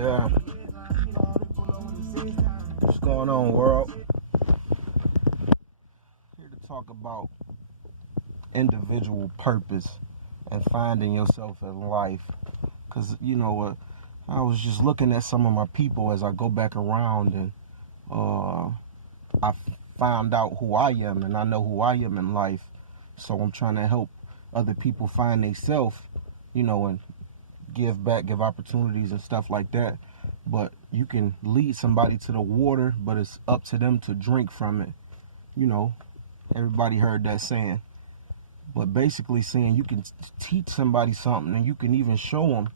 Yeah. What's going on, world? Here to talk about individual purpose and finding yourself in life. Because, you know what, I was just looking at some of my people as I go back around, and I found out who I am, and I know who I am in life. So I'm trying to help other people find themselves, and give back, give opportunities and stuff like that. But you can lead somebody to the water, but it's up to them to drink from it. Everybody heard that saying. But basically saying you can teach somebody something and you can even show them,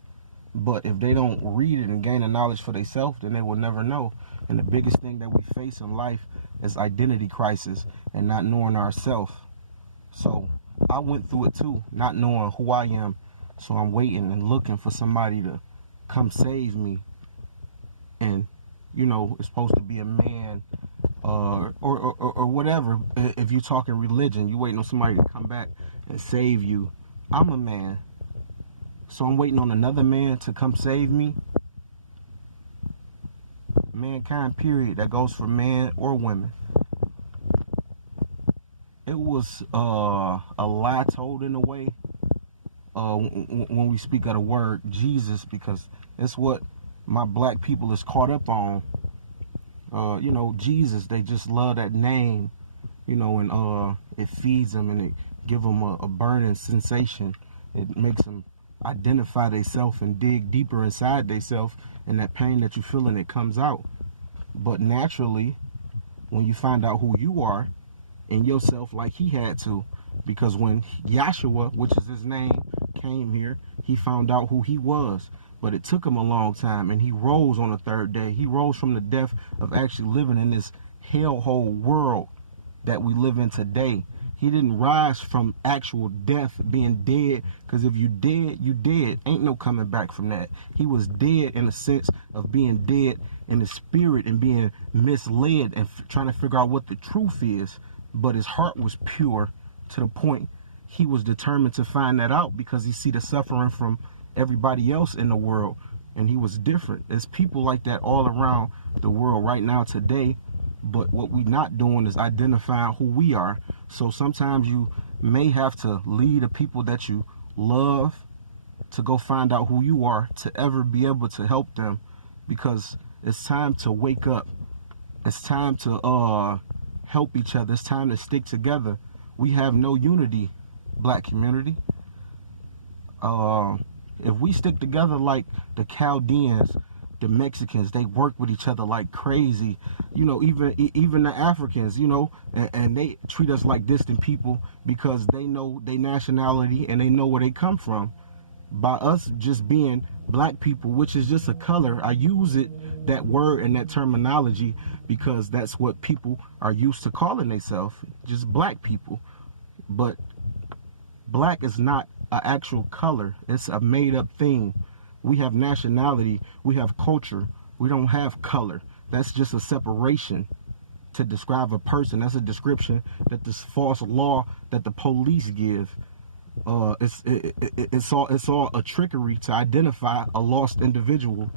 but if they don't read it and gain the knowledge for themselves, then they will never know. And the biggest thing that we face in life is identity crisis and not knowing ourselves. So I went through it too, not knowing who I am. So I'm waiting and looking for somebody to come save me. And, it's supposed to be a man or whatever. If you're talking religion, you waiting on somebody to come back and save you. I'm a man. So I'm waiting on another man to come save me. Mankind, period. That goes for man or women. It was a lie told in a way when we speak of the word Jesus, because it's what my black people is caught up on. Jesus, they just love that name, and it feeds them and it give them a burning sensation. It makes them identify themselves and dig deeper inside themselves, and that pain that you feel and it comes out. But naturally, when you find out who you are in yourself, like he had to, because when Yahshua, which is his name, came here, he found out who he was. But it took him a long time, and he rose on the third day. He rose from the death of actually living in this hellhole world that we live in today. He didn't rise from actual death, being dead, because if you dead, you dead. Ain't no coming back from that. He was dead in the sense of being dead in the spirit and being misled and trying to figure out what the truth is. But his heart was pure to the point he was determined to find that out, because he see the suffering from everybody else in the world, and he was different. There's people like that all around the world right now today, but what we're not doing is identifying who we are. So sometimes you may have to lead the people that you love to go find out who you are, to ever be able to help them, because it's time to wake up. It's time to help each other. It's time to stick together. We have no unity, black community. If we stick together like the Chaldeans, the Mexicans, they work with each other like crazy. Even the Africans, and they treat us like distant people because they know their nationality and they know where they come from. By us just being black people, which is just a color, I use that word and that terminology because that's what people are used to calling themselves, just black people. But black is not an actual color. It's a made-up thing. We have nationality. We have culture. We don't have color. That's just a separation to describe a person. That's a description that this false law that the police give. It's all a trickery to identify a lost individual.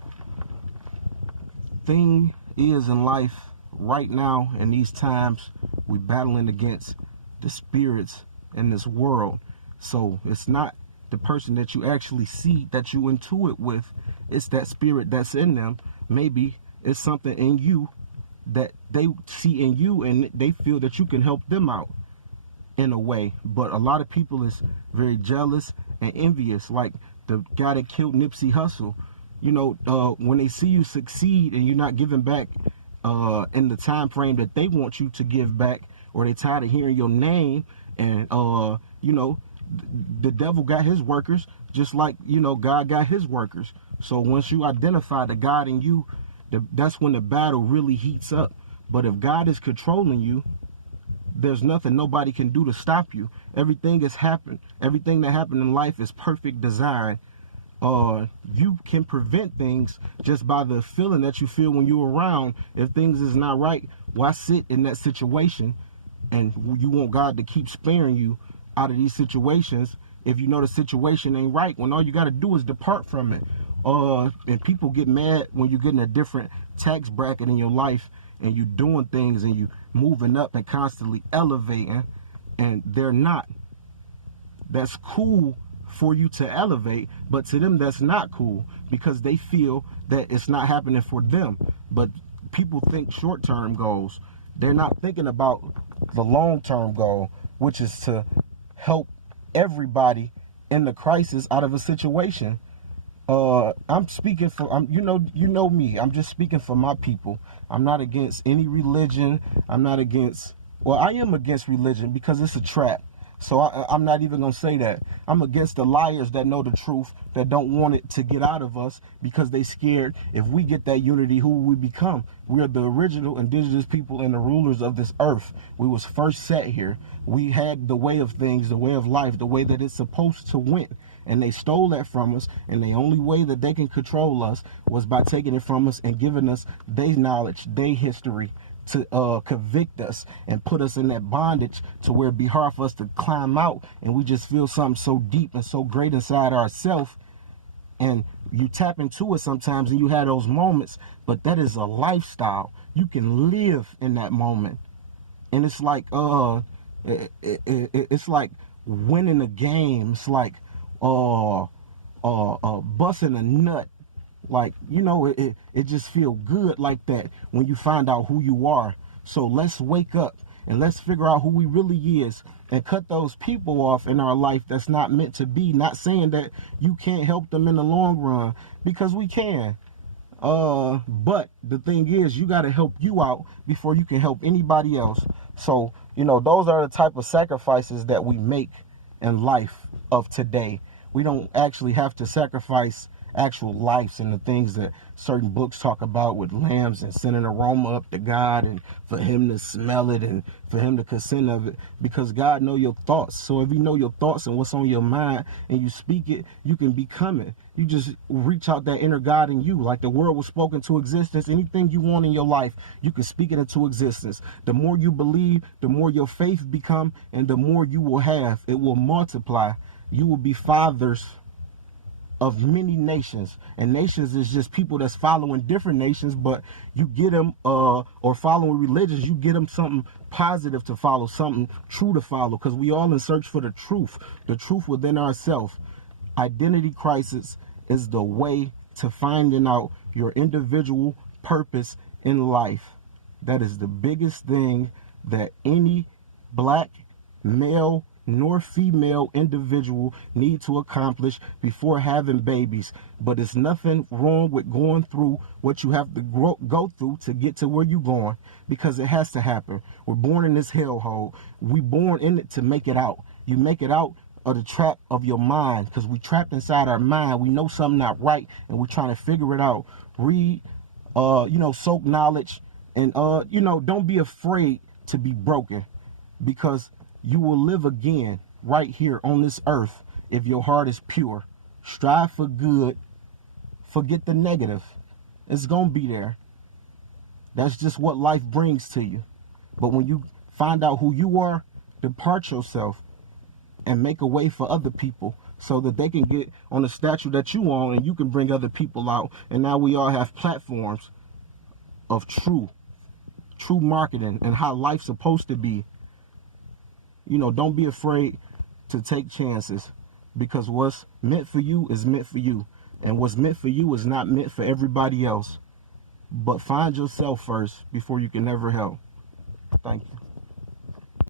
Thing is in life right now in these times, we're battling against the spirits in this world. So it's not the person that you actually see, that you intuit with. It's that spirit that's in them. Maybe it's something in you that they see in you and they feel that you can help them out in a way. But a lot of people is very jealous and envious, like the guy that killed Nipsey Hussle. When they see you succeed and you're not giving back in the time frame that they want you to give back, or they're tired of hearing your name, and the devil got his workers just like God got his workers. So once you identify the God in you, that's when the battle really heats up. But if God is controlling you, there's nothing nobody can do to stop you. Everything has happened. Everything that happened in life is perfect design. You can prevent things just by the feeling that you feel when you're around. If things is not right, why sit in that situation? And you want God to keep sparing you out of these situations if you know the situation ain't right, when all you got to do is depart from it. and people get mad when you get in a different tax bracket in your life and you doing things and you moving up and constantly elevating, and they're not. That's cool for you to elevate, but to them that's not cool because they feel that it's not happening for them. But people think short-term goals. They're not thinking about the long-term goal, which is to help everybody in the crisis out of a situation. I'm speaking for, you know me. I'm just speaking for my people. I'm not against any religion. I'm not against, well, I am against religion because it's a trap. So I'm not even going to say that. I'm against the liars that know the truth, that don't want it to get out of us because they scared if we get that unity, who will we become? We are the original indigenous people and the rulers of this earth. We was first set here. We had the way of things, the way of life, the way that it's supposed to win. And they stole that from us, and the only way that they can control us was by taking it from us and giving us their knowledge, their history, to convict us and put us in that bondage to where it'd be hard for us to climb out, and we just feel something so deep and so great inside ourselves. And you tap into it sometimes and you have those moments, but that is a lifestyle. You can live in that moment. And it's like it's like winning a game. It's like busting a nut. Like, you know, it just feel good like that when you find out who you are. So let's wake up and let's figure out who we really is and cut those people off in our life that's not meant to be. Not saying that you can't help them in the long run, because we can. But the thing is, you got to help you out before you can help anybody else. So, you know, those are the type of sacrifices that we make in life of today. We don't actually have to sacrifice actual lives and the things that certain books talk about with lambs and sending aroma up to God and for him to smell it and for him to consent of it, because God know your thoughts. So if you know your thoughts and what's on your mind and you speak it, you can become it. You just reach out that inner God in you. Like the word was spoken to existence. Anything you want in your life, you can speak it into existence. The more you believe, the more your faith become, and the more you will have. It will multiply. You will be fathers of many nations, and nations is just people that's following different nations, but you get them or following religions, you get them something positive to follow, something true to follow, because we all in search for the truth within ourselves. Identity crisis is the way to finding out your individual purpose in life. That is the biggest thing that any black male nor female individual need to accomplish before having babies. But it's nothing wrong with going through what you have to go through to get to where you're going, because it has to happen. We're born in this hellhole. We born in it to make it out. You make it out of the trap of your mind, because we trapped inside our mind. We know something not right and we're trying to figure it out. Read, soak knowledge, and don't be afraid to be broken, because you will live again right here on this earth if your heart is pure. Strive for good. Forget the negative. It's going to be there. That's just what life brings to you. But when you find out who you are, depart yourself and make a way for other people so that they can get on the statue that you on, and you can bring other people out. And now we all have platforms of true marketing and how life's supposed to be. Don't be afraid to take chances, because what's meant for you is meant for you. And what's meant for you is not meant for everybody else. But find yourself first before you can ever help. Thank you.